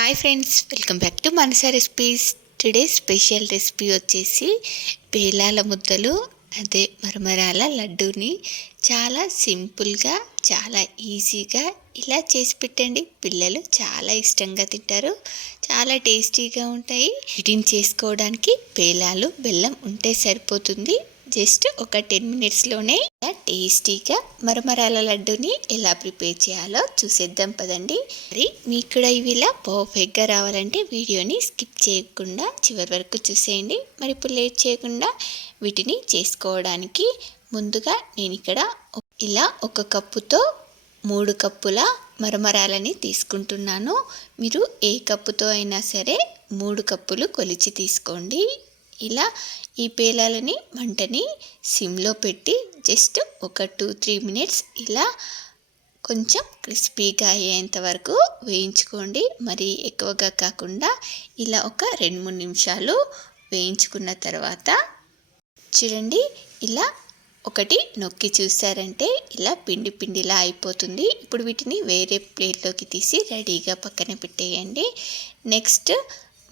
Hi friends welcome back to Manasa recipes today special recipe వచ్చేసి పేలాల ముద్దలు అదే మరమరాల లడ్డూని చాలా సింపుల్గా చాలా ఈజీగా ఇలా చేసి పెట్టండి. పిల్లలు చాలా ఇష్టంగా తింటారు చాలా టేస్టీగా ఉంటాయి. వీటిని చేసుకోవడానికి పేలాలు బెల్లం ఉంటే సరిపోతుంది. జస్ట్ ఒక టెన్ మినిట్స్లోనే టేస్టీగా మరమరాల లడ్డూని ఎలా ప్రిపేర్ చేయాలో చూసేద్దాం పదండి. మరి మీకు కూడా ఇవి ఇలా పర్ఫెక్ట్గా రావాలంటే వీడియోని స్కిప్ చేయకుండా చివరి వరకు చూసేయండి. మరి ఇప్పుడు లేట్ చేయకుండా వీటిని చేసుకోవడానికి ముందుగా నేను ఇక్కడ ఇలా ఒక కప్పుతో మూడు కప్పుల మరమరాలని తీసుకుంటున్నాను. మీరు ఏ కప్పుతో అయినా సరే మూడు కప్పులు కొలిచి తీసుకోండి. ఇలా ఈ పేలాలని మంటని సిమ్లో పెట్టి జస్ట్ ఒక టూ త్రీ మినిట్స్ ఇలా కొంచెం క్రిస్పీగా అయ్యేంత వరకు వేయించుకోండి. మరి ఎక్కువగా కాకుండా ఇలా ఒక రెండు మూడు నిమిషాలు వేయించుకున్న తర్వాత చూడండి ఇలా ఒకటి నొక్కి చూసారంటే ఇలా పిండి పిండిలా అయిపోతుంది. ఇప్పుడు వీటిని వేరే ప్లేట్లోకి తీసి రెడీగా పక్కన పెట్టేయండి. నెక్స్ట్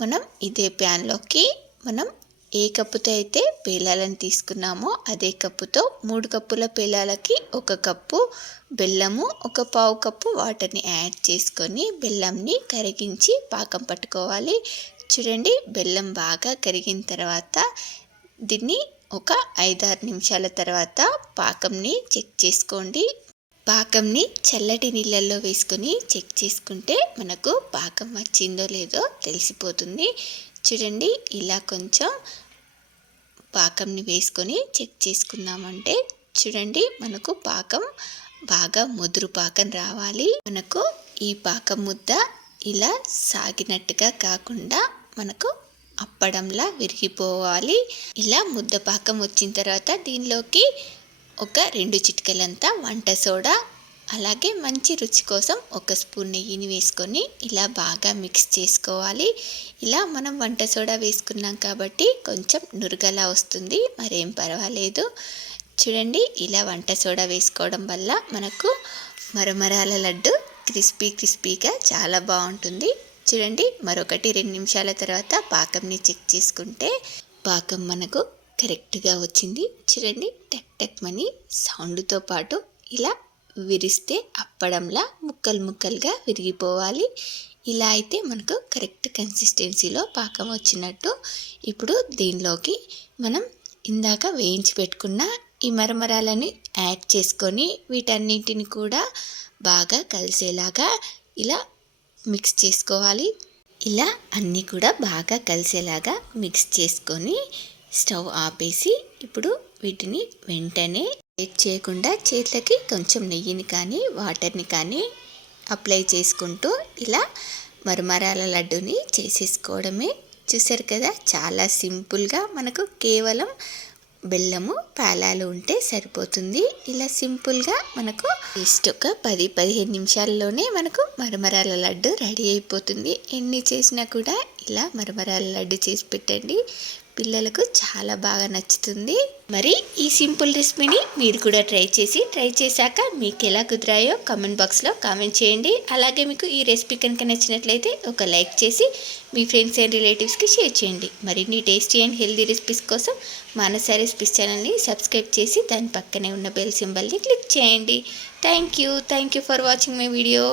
మనం ఇదే ప్యాన్లోకి మనం ఏ కప్పుతో అయితే పేలాలను తీసుకున్నామో అదే కప్పుతో మూడు కప్పుల పేలాలకి ఒక కప్పు బెల్లము ఒక పావు కప్పు వాటర్ని యాడ్ చేసుకొని బెల్లంని కరిగించి పాకం పట్టుకోవాలి. చూడండి బెల్లం బాగా కరిగిన తర్వాత దీన్ని ఒక ఐదారు నిమిషాల తర్వాత పాకంని చెక్ చేసుకోండి. పాకంని చల్లటి నీళ్ళల్లో వేసుకొని చెక్ చేసుకుంటే మనకు పాకం వచ్చిందో లేదో తెలిసిపోతుంది. చూడండి ఇలా కొంచెం పాకంని వేసుకొని చెక్ చేసుకుందామంటే చూడండి మనకు పాకం బాగా ముదురు పాకం రావాలి. మనకు ఈ పాకం ముద్ద ఇలా సాగినట్టుగా కాకుండా మనకు అప్పడంలా విరిగిపోవాలి. ఇలా ముద్ద పాకం వచ్చిన తర్వాత దీనిలోకి ఒక రెండు చిటికలంతా వంట సోడా అలాగే మంచి రుచి కోసం ఒక స్పూన్ నెయ్యిని వేసుకొని ఇలా బాగా మిక్స్ చేసుకోవాలి. ఇలా మనం వంట సోడా వేసుకున్నాం కాబట్టి కొంచెం నురగలా వస్తుంది మరేం పర్వాలేదు. చూడండి ఇలా వంట సోడా వేసుకోవడం వల్ల మనకు మరమరాల లడ్డు క్రిస్పీ క్రిస్పీగా చాలా బాగుంటుంది. చూడండి మరొకటి రెండు నిమిషాల తర్వాత పాకంని చెక్ చేసుకుంటే పాకం మనకు కరెక్ట్గా వచ్చింది. చూడండి టక్ టక్ మని సౌండ్తో పాటు ఇలా విరిస్తే అప్పడంలా ముక్కలు ముక్కలుగా విరిగిపోవాలి. ఇలా అయితే మనకు కరెక్ట్ కన్సిస్టెన్సీలో పాకం వచ్చినట్టు. ఇప్పుడు దీనిలోకి మనం ఇందాక వేయించి పెట్టుకున్న ఈ మరమరాలని యాడ్ చేసుకొని వీటన్నింటిని కూడా బాగా కలిసేలాగా ఇలా మిక్స్ చేసుకోవాలి. ఇలా అన్నీ కూడా బాగా కలిసేలాగా మిక్స్ చేసుకొని స్టవ్ ఆపేసి ఇప్పుడు వీటిని వెంటనే వెయిట్ చేయకుండా చేతులకి కొంచెం నెయ్యిని కానీ వాటర్ని కానీ అప్లై చేసుకుంటూ ఇలా మరమరాల లడ్డుని చేసేసుకోవడమే. చూసారు కదా చాలా సింపుల్గా మనకు కేవలం బెల్లము పాలాలు ఉంటే సరిపోతుంది. ఇలా సింపుల్గా మనకు జస్ట్ ఒక పది పదిహేను నిమిషాల్లోనే మనకు మరమరాల లడ్డు రెడీ అయిపోతుంది. ఎన్ని చేసినా కూడా ఇలా మరమరాల లడ్డు చేసి పెట్టండి. పిల్లలకు చాలా బాగా నచ్చుతుంది. మరి ఈ సింపుల్ రెసిపీని మీరు కూడా ట్రై చేసి ట్రై చేశాక మీకు ఎలా కుదిరాయో కామెంట్ బాక్స్లో కామెంట్ చేయండి. అలాగే మీకు ఈ రెసిపీ కనుక నచ్చినట్లయితే ఒక లైక్ చేసి మీ ఫ్రెండ్స్ అండ్ రిలేటివ్స్కి షేర్ చేయండి. మరిన్ని టేస్టీ అండ్ హెల్దీ రెసిపీస్ కోసం మానస రెసిపీస్ ఛానల్ని సబ్స్క్రైబ్ చేసి దాని పక్కనే ఉన్న బెల్ సింబల్ని క్లిక్ చేయండి. Thank you thank you for watching my video